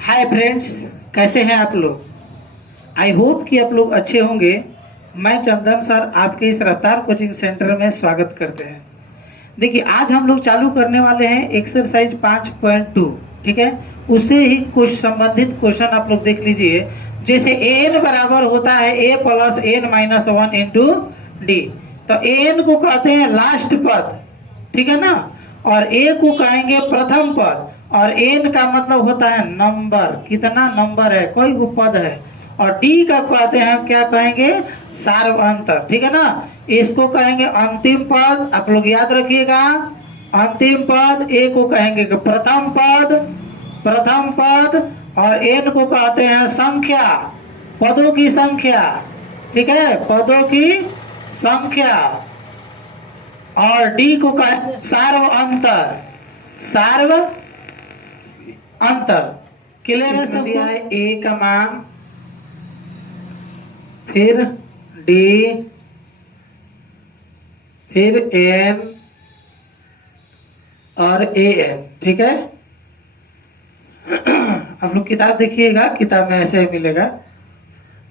Hi friends, कैसे हैं आप लोग। आई होप कि आप लोग अच्छे होंगे। मैं चंदन सर आपके इस रफ्तार कोचिंग सेंटर में स्वागत करते हैं। देखिए, आज हम लोग चालू करने वाले हैं एक्सरसाइज 5.2। ठीक है, उससे ही कुछ संबंधित क्वेश्चन आप लोग देख लीजिए। जैसे एन बराबर होता है A plus N minus one into D. तो एन को कहते हैं लास्ट पद, ठीक है ना। और ए को कहेंगे प्रथम पद। और एन का मतलब होता है नंबर, कितना नंबर है, कोई वो पद है। और डी का कहते हैं, क्या कहेंगे, सार्वअंतर, ठीक है ना। इसको कहेंगे अंतिम पद, आप लोग याद रखिएगा। अंतिम पद ए को कहेंगे प्रथम पद, प्रथम पद। और एन को कहते हैं संख्या, पदों की संख्या, ठीक है, पदों की संख्या। और डी को कहेंगे सार्व अंतर, सार्व अंतर। क्लियर है सब। दिया है ए का मान, फिर डी, फिर एन और ए एन, ठीक है। आप लोग किताब देखिएगा, किताब में ऐसे ही मिलेगा।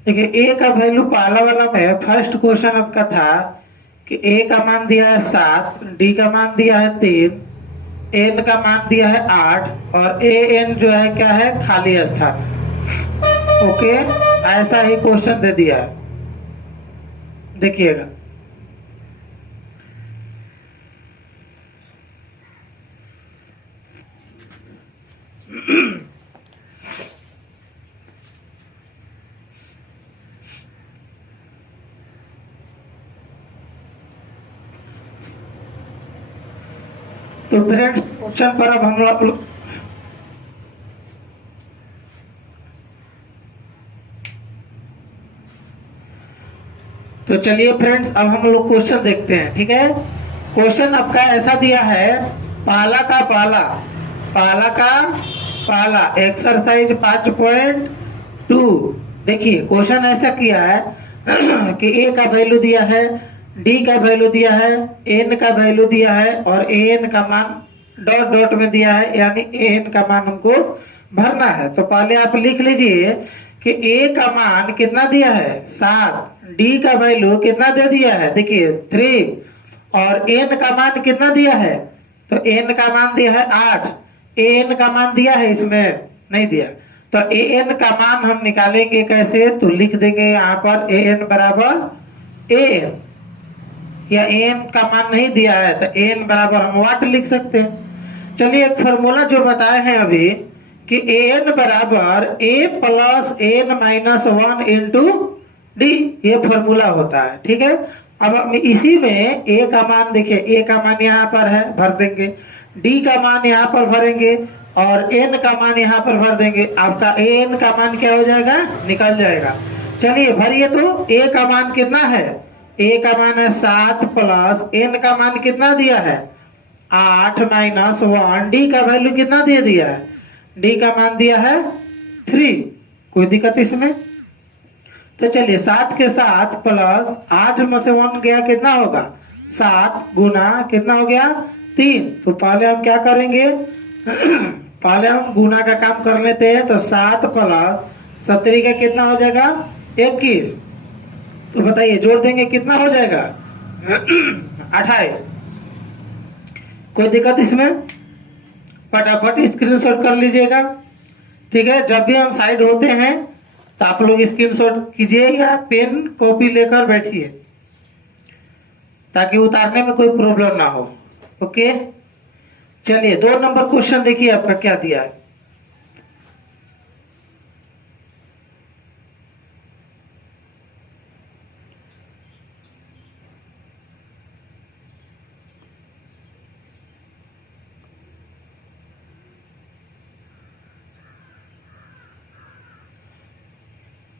देखिए, ए का वैल्यू पहला वाला में फर्स्ट क्वेश्चन आपका था कि ए का मान दिया है 7, डी का मान दिया है 3, एन का मान दिया है 8 और ए एन जो है क्या है, खाली स्थान। ओके, ऐसा ही क्वेश्चन दे दिया है, देखिएगा। तो फ्रेंड्स, क्वेश्चन पर अब हम लोग तो चलिए फ्रेंड्स, अब हम लोग क्वेश्चन देखते हैं, ठीक है। क्वेश्चन आपका ऐसा दिया है, पहला का पहला, पहला का पहला, एक्सरसाइज 5.2। देखिए, क्वेश्चन ऐसा किया है कि ए का वैल्यू दिया है, डी का वैल्यू दिया है, एन का वैल्यू दिया है और एन का मान डॉट डॉट में दिया है, यानी एन का मान हमको भरना है। तो पहले आप लिख लीजिए कि ए का मान कितना दिया है 7, डी का वैल्यू कितना दे दिया है, देखिए 3, और एन का मान कितना दिया है, तो एन का मान दिया है 8। एन का मान दिया है, इसमें नहीं दिया। तो ए एन का मान हम निकालेंगे कैसे, तो लिख देंगे यहाँ पर ए एन बराबर ए एन, या एन का मान नहीं दिया है तो एन बराबर हम वाट लिख सकते हैं। चलिए, एक फॉर्मूला जो बताए हैं अभी कि एन बराबर A plus N minus one into D, ये फॉर्मूला होता है, ठीक है। अब हम इसी में ए का मान, देखिए ए का मान यहाँ पर है, भर देंगे, डी का मान यहाँ पर भरेंगे और एन का मान यहाँ पर भर देंगे। आपका एन का मान क्या हो जाएगा, निकल जाएगा। चलिए भरिए, तो ए का मान कितना है, ए का मान है 7 प्लस एन का मान कितना दिया है 8 माइनस 1, डी का वैल्यू कितना दे दिया है, डी का मान दिया है 3। कोई दिक्कत इसमें। तो चलिए 7 के साथ प्लस 8 में से 1 गया, कितना होगा 7 गुना कितना हो गया 3। तो पहले हम क्या करेंगे पहले हम गुना का काम कर लेते हैं। तो 7 प्लस 17 का कितना हो जाएगा 21। तो बताइए, जोड़ देंगे कितना हो जाएगा 28। कोई दिक्कत इसमें। फटाफट स्क्रीनशॉट कर लीजिएगा, ठीक है। जब भी हम साइड होते हैं तो आप लोग स्क्रीनशॉट कीजिए या पेन कॉपी लेकर बैठिए, ताकि उतारने में कोई प्रॉब्लम ना हो। ओके, चलिए 2 नंबर क्वेश्चन देखिए आपका क्या दिया है।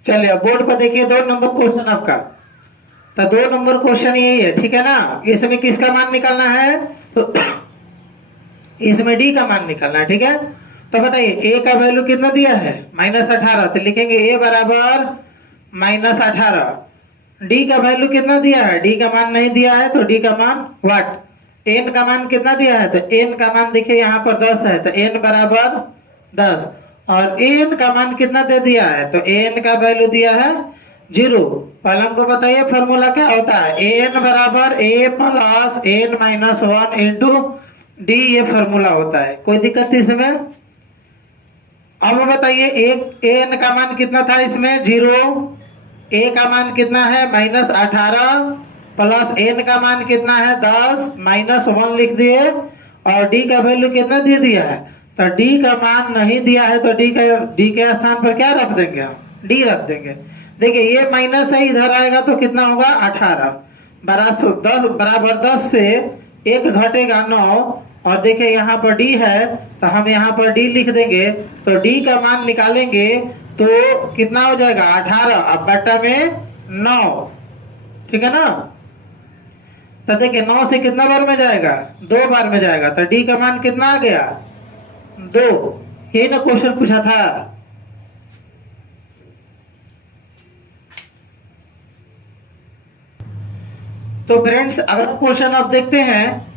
चलिए बोर्ड पर देखिए, 2 नंबर क्वेश्चन आपका। तो 2 नंबर क्वेश्चन यही है, ठीक है ना। इसमें किसका मान निकालना है, तो इसमें डी का मान निकालना है, ठीक है। तो बताइए, ए का वैल्यू कितना दिया है -18, तो लिखेंगे ए बराबर -18। डी का वैल्यू कितना दिया है, डी का मान नहीं दिया है तो डी का मान वाट। एन का मान कितना दिया है, तो एन का मान देखिए यहाँ पर 10 है, तो एन बराबर 10। और एन का मान कितना दे दिया है, तो एन का वैल्यू दिया है 0। पहले हमको बताइए फॉर्मूला क्या होता है, एन बराबर A plus N minus 1 into D, ये फॉर्मूला होता है। कोई दिक्कत इसमें? अब बताइए एक एन का मान कितना था इसमें 0, ए का मान कितना है -18 प्लस एन का मान कितना है 10 -1 लिख दिए, और डी का वैल्यू कितना दे दिया है, तो डी का मान नहीं दिया है तो डी के स्थान पर क्या रख देंगे, हम डी रख देंगे। देखिए ये माइनस है, इधर आएगा तो कितना होगा 18 बराबर 10 से 1 घटेगा 9, और देखिए यहाँ पर डी है तो हम यहाँ पर डी लिख देंगे, तो डी का मान निकालेंगे तो कितना हो जाएगा 18, अब बट्टा में 9, ठीक है ना। तो देखिए 9 से कितना बार में जाएगा, 2 बार में जाएगा, तो डी का मान कितना आ गया 2। ये ना क्वेश्चन पूछा था। तो फ्रेंड्स अगला क्वेश्चन आप देखते हैं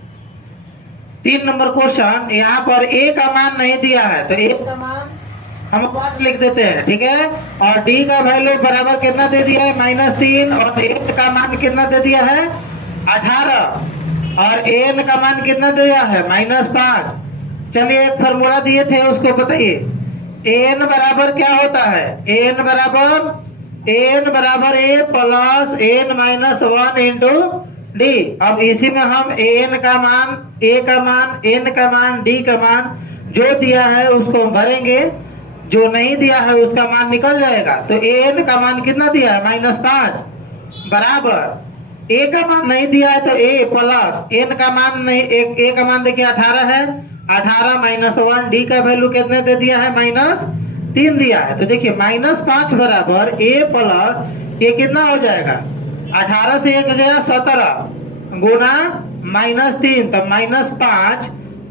3 नंबर क्वेश्चन। यहाँ पर ए का मान नहीं दिया है तो ए का मान हम 5 लिख देते हैं, ठीक है। और डी का वैल्यू बराबर कितना दे दिया है -3, और ए का मान कितना दे दिया है 18, और एन का मान कितना दिया है -5। चलिए एक फॉर्मूला दिए थे उसको बताइए, एन बराबर क्या होता है, एन बराबर A plus N minus 1 into D. अब इसी में हम एन का मान, ए का मान, एन का मान, डी का मान जो दिया है उसको हम भरेंगे, जो नहीं दिया है उसका मान निकल जाएगा। तो एन का मान कितना दिया है -5 बराबर ए का मान नहीं दिया है तो ए प्लस एन का मान नहीं, ए का मान देखिए 18 है, 18 -1, डी का वैल्यू कितने दे दिया है -3 दिया है। तो देखिए -5 बराबर ए प्लस ये कितना हो जाएगा, 18 से 1 गया 17 गुना -3, तब -5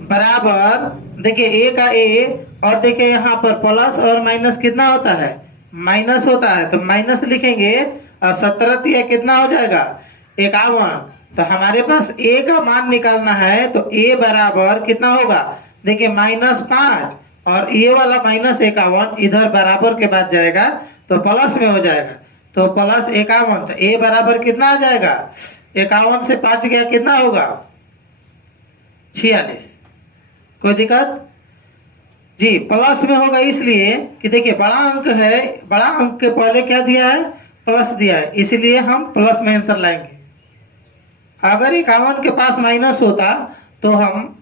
बराबर देखिए ए का ए, और देखिए यहाँ पर प्लस और माइनस कितना होता है, माइनस होता है, तो माइनस लिखेंगे, और 17 कितना हो जाएगा 51। तो हमारे पास ए का मान निकालना है, तो ए बराबर कितना होगा, देखिए -5 और ये वाला -51 इधर बराबर के बाद जाएगा तो प्लस में हो जाएगा, तो +51। तो ए बराबर कितना आ जाएगा, 51 से 5 गया कितना होगा 46। कोई दिक्कत जी, प्लस में होगा इसलिए कि देखिए बड़ा अंक है, बड़ा अंक के पहले क्या दिया है, प्लस दिया है, इसलिए हम प्लस में आंसर लाएंगे। अगर 51 के पास माइनस होता तो हम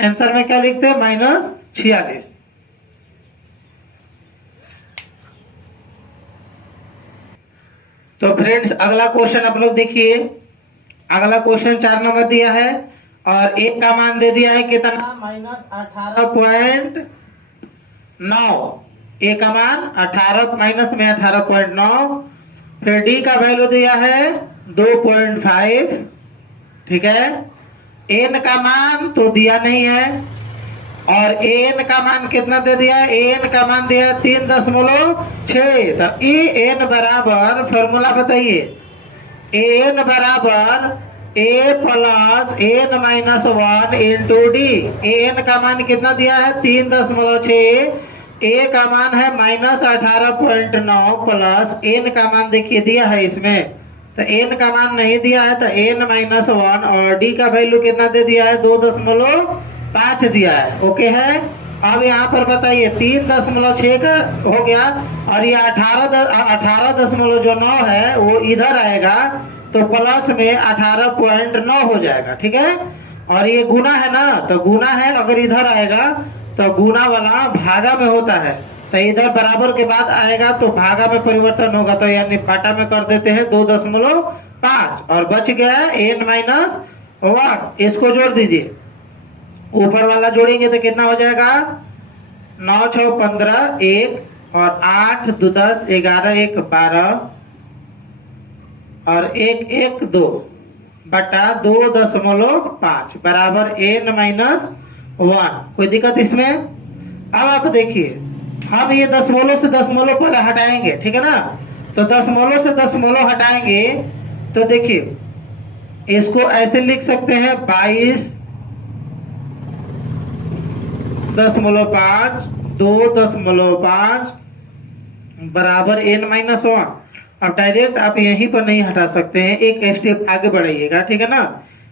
आंसर में क्या लिखते हैं -46। तो फ्रेंड्स अगला क्वेश्चन आप लोग देखिए, अगला क्वेश्चन 4 नंबर दिया है, और ए का मान दे दिया है कितना -18.9, ए का मान 18 माइनस में 18.9, फिर डी का वैल्यू दिया है 2.5, ठीक है। एन का मान तो दिया नहीं है, और एन का मान कितना दे दिया है, एन का मान दिया 3.6। तो एन बराबर फॉर्मूला बताइए, एन बराबर A plus N minus 1 into D. N का मान कितना दिया है 3.6, ए का मान है -18.9 प्लस एन का मान देखिए दिया है इसमें, तो एन का मान नहीं दिया है तो एन -1, और डी का वैल्यू कितना दे दिया है 2.5 दिया है, ओके है। अब यहाँ पर बताइए 3.6 का हो गया, और ये 18.9 है वो इधर आएगा तो प्लस में 18.9 हो जाएगा, ठीक है। और ये गुना है ना, तो गुना है, अगर इधर आएगा तो गुना वाला भागा में होता है, तो इधर बराबर के बाद आएगा तो भागा में परिवर्तन होगा, तो यानी पाटा में कर देते हैं 2.5, और बच गया n-1। इसको जोड़ दीजिए, ऊपर वाला जोड़ेंगे तो कितना हो जाएगा 9 6 15 1, और 8 2 10 11 1 12, और 1 1 2 बटा 2.5 बराबर n-1। कोई दिक्कत इसमें? अब आप देखिए, हम ये दशमलव से दशमलव पहले हटाएंगे, ठीक है ना। तो दशमलव से दशमलव हटाएंगे तो देखिए इसको ऐसे लिख सकते हैं 22.5 2.5 बराबर n-1। अब डायरेक्ट आप यहीं पर नहीं हटा सकते हैं, एक स्टेप आगे बढ़ाइएगा, ठीक है ना।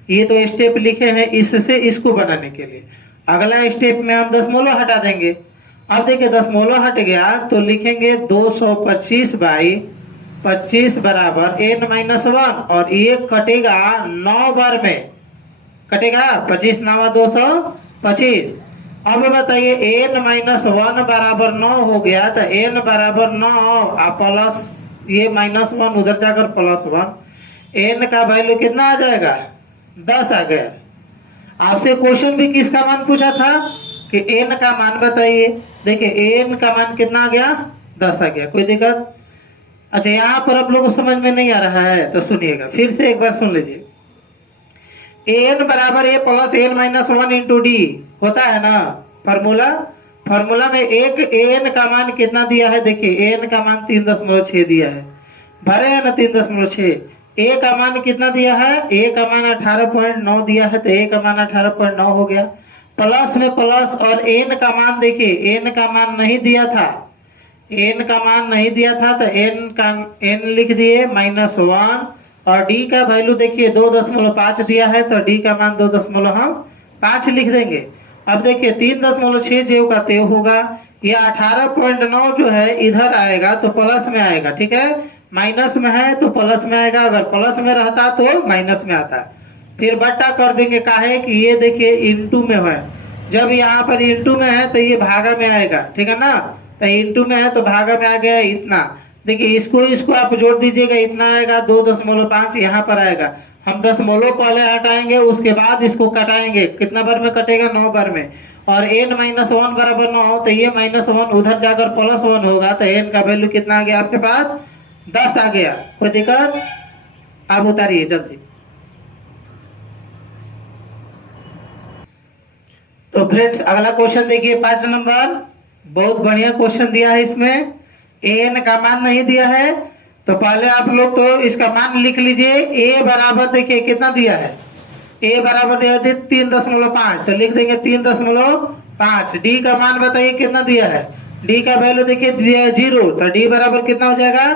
ये तो स्टेप लिखे हैं इससे इसको बनाने के लिए, अगला स्टेप में हम दशमलव हटा देंगे। अब देखिए दशमलव हट गया तो लिखेंगे 225 बाई 25 बराबर n-1 और ये कटेगा 9 बार में, कटेगा 25 9 225। अब बताइए n-1 बराबर 9 हो गया तो n बराबर 9 प्लस ये -1 उधर जाकर +1, n का वैल्यू कितना आ जाएगा 10 आ गया। आपसे क्वेश्चन भी किसका मान पूछा था कि n का मान बताइए। देखिए n का मान कितना आ गया 10 आ गया, कोई दिक्कत। अच्छा यहाँ पर आप लोगों को समझ में नहीं आ रहा है तो सुनिएगा फिर से एक बार सुन लीजिए। n बराबर a plus n-1 into D होता है ना फॉर्मूला। फॉर्मूला में एक n का मान कितना दिया है, देखिए n का मान 3.6 दिया है, भरे है ना 3.6। a का मान कितना दिया है, a का मान 18.9 दिया है तो a का मान 18.9 हो गया। प्लस में प्लस और n का मान देखिए n का मान नहीं दिया था, n का मान नहीं दिया था तो n लिख दिए -1 और d का वैल्यू देखिए 2.5 दिया है तो d का मान 2.5 लिख देंगे। अब देखिए 3.6 जेव का तेव होगा, ये 18.9 जो है इधर आएगा तो प्लस में आएगा, ठीक है। माइनस में है तो प्लस में आएगा, अगर प्लस में रहता तो माइनस में आता। फिर बट्टा कर देंगे, काहे कि ये देखिए इंटू में है, जब यहाँ पर इंटू में है तो ये भागा में आएगा, ठीक है ना। तो इंटू में है तो भागा में आ गया इतना। देखिए इसको आप जोड़ दीजिएगा, इतना आएगा 2.5 यहाँ पर आएगा। हम दशमलव पहले हटाएंगे उसके बाद इसको कटाएंगे, कितना बार में कटेगा 9 बार में। और n-1 बराबर 9 तो ये -1 उधर जाकर +1 होगा तो n का वैल्यू कितना आ गया आपके पास 10 आ गया, कोई दिक्कत। आप उतारिए जल्दी। तो फ्रेंड्स अगला क्वेश्चन देखिए 5 नंबर, बहुत बढ़िया क्वेश्चन दिया है। इसमें n का मान नहीं दिया है तो पहले आप लोग तो इसका मान लिख लीजिए। a बराबर देखिए कितना दिया है, a बराबर दिया है 3.5 तो लिख देंगे 3.5। d का मान बताइए कितना दिया है, d का वैल्यू देखिए दिया है 0 तो d बराबर कितना हो जाएगा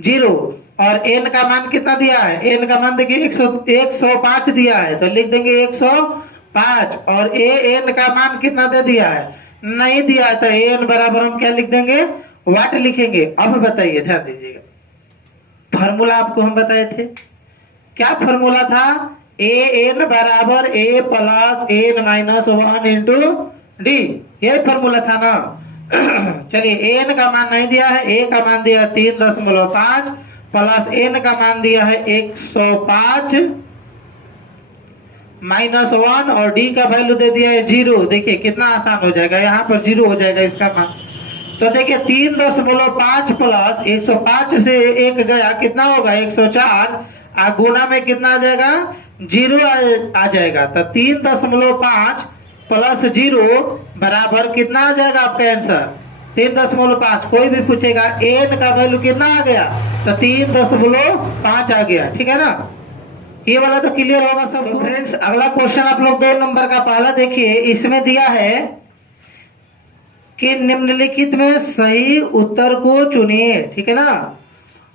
0। और n का मान कितना दिया है, n का मान देखिए 105 दिया है तो लिख देंगे 105। और n का मान कितना दे दिया है, नहीं दिया है तो n बराबर हम क्या लिख देंगे वाट लिखेंगे। अब बताइए ध्यान दीजिएगा, फार्मूला आपको हम बताए थे, क्या फार्मूला था, an बराबर a plus n-1 into D, ये फार्मूला था ना। चलिए n का मान नहीं दिया है, a का मान दिया 3.5 प्लस n का मान दिया है 105 -1 और d का वैल्यू दे दिया है 0। देखिए कितना आसान हो जाएगा, यहाँ पर 0 हो जाएगा इसका मान। तो देखिए 3.5 प्लस 105 से 1 गया कितना होगा 104, गुना में कितना आ जाएगा 0 आ जाएगा। तो 3.5 प्लस 0 बराबर कितना आ जाएगा आपका आंसर 3.5। कोई भी पूछेगा n का वैल्यू कितना आ गया तो 3.5 आ गया, ठीक है ना। ये वाला तो क्लियर होगा सब। तो फ्रेंड्स अगला क्वेश्चन आप लोग 2 नंबर का पहला देखिए, इसमें दिया है कि निम्नलिखित में सही उत्तर को चुनिए, ठीक है ना।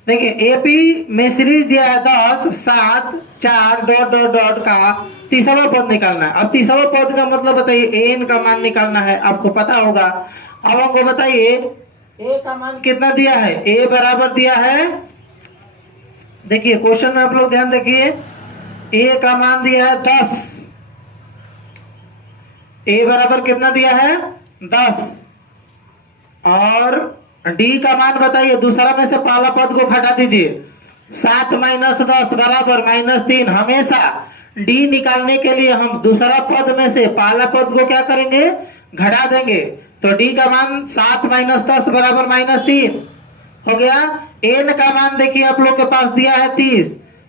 देखिए एपी में सीरीज दिया है 10 7 4 ... का तीसरा पद निकालना है। अब तीसरा पद का मतलब बताइए n का मान निकालना है, आपको पता होगा। अब हमको बताइए a का मान कितना दिया है, a बराबर दिया है, देखिए क्वेश्चन में आप लोग ध्यान देखिए, a का मान दिया है 10, a बराबर कितना दिया है 10 और d का मान बताइए, दूसरा में से पहला पद को घटा दीजिए, 7 - 10 बराबर -3। हमेशा d निकालने के लिए हम दूसरा पद में से पहला पद को क्या करेंगे घटा देंगे, तो d का मान 7 - 10 बराबर -3 हो गया। n का मान देखिए आप लोग के पास दिया है 30,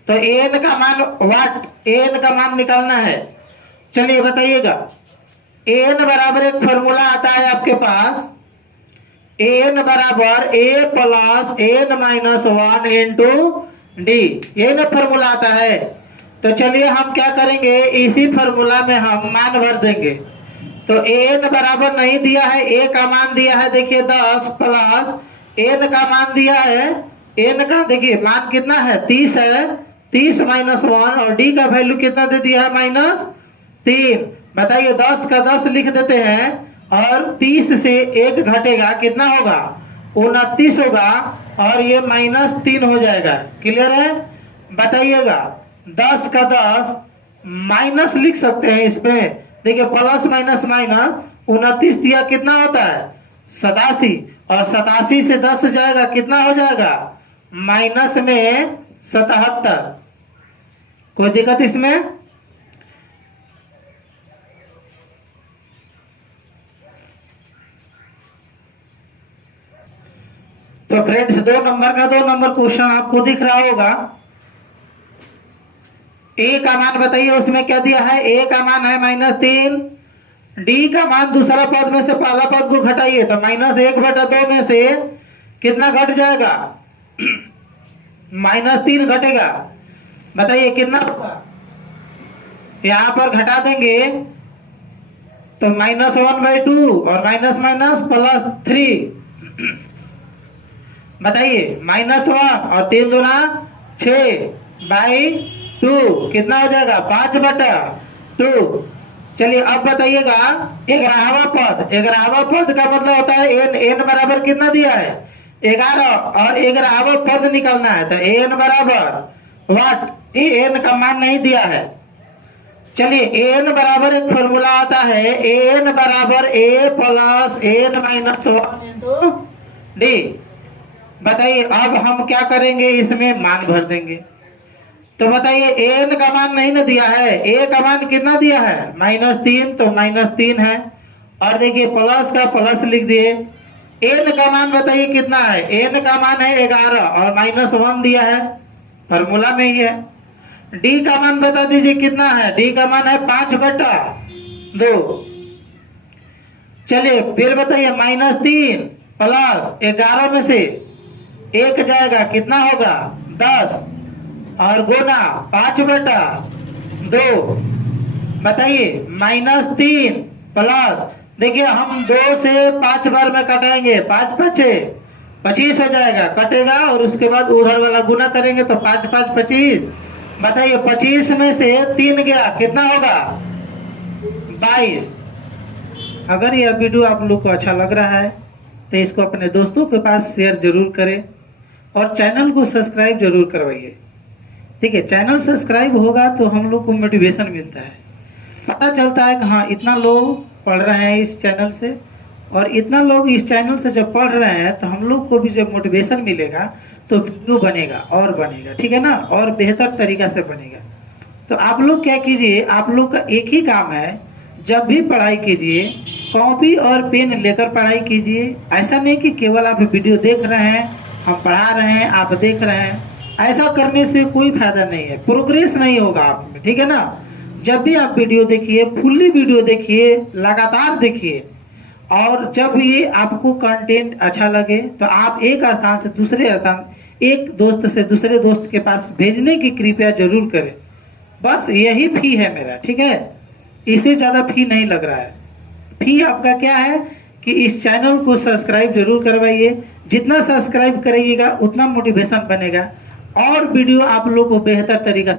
तो n का मान वाट n का मान निकालना है। चलिए बताइएगा, n बराबर एक फॉर्मूला आता है आपके पास, n बराबर a plus n-1 into D, ये ना फॉर्मूला आता है। तो चलिए हम क्या करेंगे, इसी फॉर्मूला में हम मान भर देंगे। तो n बराबर नहीं दिया है, a का मान दिया है देखिए 10 प्लस n का मान दिया है, n का देखिए मान कितना है 30 है, 30 माइनस 1 और d का वैल्यू कितना दे दिया है -3। बताइए 10 का 10 लिख देते हैं और 30 से 1 घटेगा कितना होगा 29 होगा और ये -3 हो जाएगा। क्लियर है? बताइएगा 10 का 10 माइनस लिख सकते हैं इसमें, देखिए प्लस माइनस माइनस 29 दिया कितना होता है 87 और 87 से 10 जाएगा कितना हो जाएगा माइनस में 77। कोई दिक्कत इसमें? तो फ्रेंड्स 2 नंबर का 2 नंबर क्वेश्चन आपको दिख रहा होगा। ए का मान बताइए उसमें क्या दिया है, ए का मान है -3, डी का मान दूसरा पद में से पहला पद को घटाइए तो -1/2 में से कितना घट जाएगा -3 घटेगा। बताइए कितना होगा, यहां पर घटा देंगे तो -1/2 और माइनस माइनस +3। बताइए -1 और 3 दूना 6/2 कितना हो जाएगा 5/2। चलिए अब बताइएगा 11वां पद, 11वां पद का मतलब होता है n बराबर कितना दिया है 11 और 11वां पद निकालना है तो n बराबर व्हाट, n का मान नहीं दिया है। चलिए n बराबर एक फॉर्मूला आता है, n बराबर a plus n minus 1 into D. बताइए अब हम क्या करेंगे, इसमें मान भर देंगे। तो बताइए n का मान नहीं ना दिया है, a का मान कितना दिया है -3 तो -3 है और देखिए प्लस का प्लस लिख दिए। n का मान बताइए कितना है, n का मान है 11 और -1 दिया है फॉर्मूला में ही है। d का मान बता दीजिए कितना है, d का मान है 5/2। चलिए फिर बताइए -3 प्लस 11 में से 1 जाएगा कितना होगा 10 और गुना 5/2। बताइए -3 प्लस देखिए हम 2 से 5 बार में कटाएंगे, 5 5 25 हो जाएगा, कटेगा और उसके बाद उधर वाला गुना करेंगे तो 5 5 25। बताइए 25 में से 3 गया कितना होगा 22। अगर यह वीडियो आप लोग को अच्छा लग रहा है तो इसको अपने दोस्तों के पास शेयर जरूर करें और चैनल को सब्सक्राइब जरूर करवाइए। ठीक है, चैनल सब्सक्राइब होगा तो हम लोग को मोटिवेशन मिलता है, पता चलता है कि हाँ इतना लोग पढ़ रहे हैं इस चैनल से, और इतना लोग इस चैनल से जब पढ़ रहे हैं तो हम लोग को भी जब मोटिवेशन मिलेगा तो वीडियो बनेगा और बनेगा, ठीक है ना, और बेहतर तरीका से बनेगा। तो आप लोग क्या कीजिए, आप लोग का एक ही काम है, जब भी पढ़ाई कीजिए कॉपी और पेन लेकर पढ़ाई कीजिए। ऐसा नहीं कि केवल आप वीडियो देख रहे हैं, हम पढ़ा रहे हैं आप देख रहे हैं, ऐसा करने से कोई फायदा नहीं है, प्रोग्रेस नहीं होगा आप में, ठीक है ना। जब भी आप वीडियो देखिए फुल्ली वीडियो देखिए, लगातार देखिए, और जब ये आपको कंटेंट अच्छा लगे तो आप एक स्थान से दूसरे स्थान, एक दोस्त से दूसरे दोस्त के पास भेजने की कृपया जरूर करें। बस यही फी है मेरा, ठीक है, इससे ज्यादा फी नहीं लग रहा है। फी आपका क्या है कि इस चैनल को सब्सक्राइब जरूर करवाइए, जितना सब्सक्राइब करिएगा उतना मोटिवेशन बनेगा और वीडियो आप लोग को बेहतर तरीका